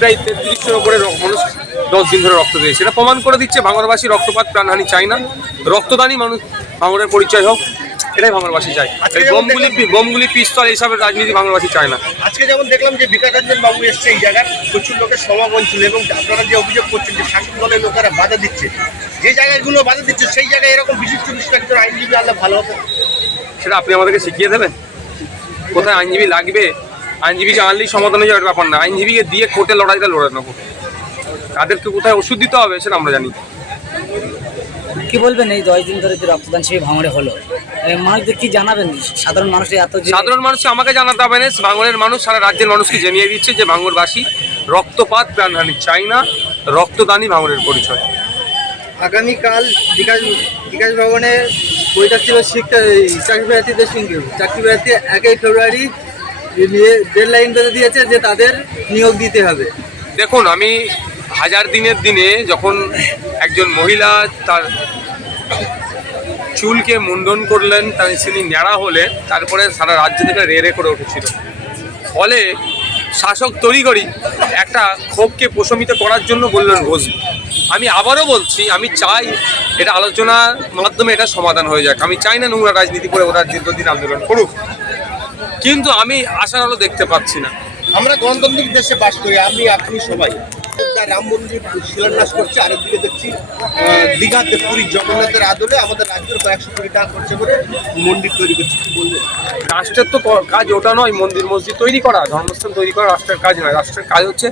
প্রায় তেত্রিশশোর উপরে মানুষ দশ দিন ধরে রক্ত দিয়েছে। এটা প্রমাণ করে দিচ্ছে ভাঙরবাসী রক্তপাত প্রাণহানি চায় না। রক্তদানই মানুষ ভাঙরের পরিচয় হোক এটাই ভাঙরবাসী চায়। বোমগুলি বোমগুলি পিস্তল এইসবের রাজনীতি ভাঙরবাসী চায় না। আজকে যেমন দেখলাম যে বিকাশ রঞ্জন বাবু এসছে এই জায়গায় প্রচুর লোকের সমাগম ছিল এবং আপনারা যে অভিযোগ করছেন যে শাসক দলের লোকেরা বাধা দিচ্ছে যে জায়গাগুলো বাধা দিচ্ছে সেই জায়গায় এরকম বিশিষ্ট বিশিষ্ট একজন আইনজীবী আনলে ভালো হতো? সেটা আপনি আমাদেরকে শিখিয়ে দেবেন? কোথায় আইনজীবী লাগবে? আইনজীবীকে আনলেই সমাধান হয়ে যাবে ব্যাপার না। আইনজীবীকে দিয়ে কোর্টে লড়াইটা লড়ে নেব তাদেরকে কোথায় ওষুধ দিতে হবে সেটা আমরা জানি কি বলবেন এই দশ দিন ধরে যে রক্তদান শিবির ভাঙড়ে হলো? মানুষদের কি জানাবেন? সাধারণ মানুষের এত সাধারণ মানুষকে আমাকে জানাতে হবে না। ভাঙনের মানুষ সারা রাজ্যের মানুষকে জানিয়ে দিচ্ছে যে ভাঙরবাসী রক্তপাত প্রাণহানি চাই না। রক্তদানই ভাঙনের পরিচয়। আগামীকাল বিকাশ বিকাশ ভবনে বইটা ছিল শিক্ষা এই চাকরি প্রার্থীদের সঙ্গে চাকরি প্রার্থী একই ফেব্রুয়ারি বেঁধে দিয়েছে যে তাদের নিয়োগ দিতে হবে। দেখুন, আমি হাজার দিনের দিনে যখন একজন মহিলা তার চুলকে মুন্ডন করলেন, তার তিনি ন্যাড়া হলে তারপরে সারা রাজ্য থেকে রে রে করে উঠেছিল। ফলে শাসক তড়িঘড়ি একটা ক্ষোভকে প্রশমিত করার জন্য বললেন, ঘোষ, আমি আবারও বলছি, আমি চাই এটা আলোচনার মাধ্যমে এটা সমাধান হয়ে যাক। আমি চাই না নোংরা রাজনীতি করে ওরা দীর্ঘদিন আন্দোলন করুক। কিন্তু আমি আশার আলো দেখতে পাচ্ছি না। আমরা গণতান্ত্রিক দেশে বাস করি আমি আপনি সবাই। রাম মন্দির শিলান্যাস করছে আরেকদিকে দেখছি দীঘাতে পুরীর জগন্নাথের আদলে আমাদের রাজ্যের কয়েকশো কোটি টাকা খরচা করে মন্দির তৈরি করছে। কি বলবেন রাষ্ট্রের তো কাজ ওটা নয় মন্দির মসজিদ তৈরি করা ধর্মস্থান তৈরি করা রাষ্ট্রের কাজ নয়। রাষ্ট্রের কাজ হচ্ছে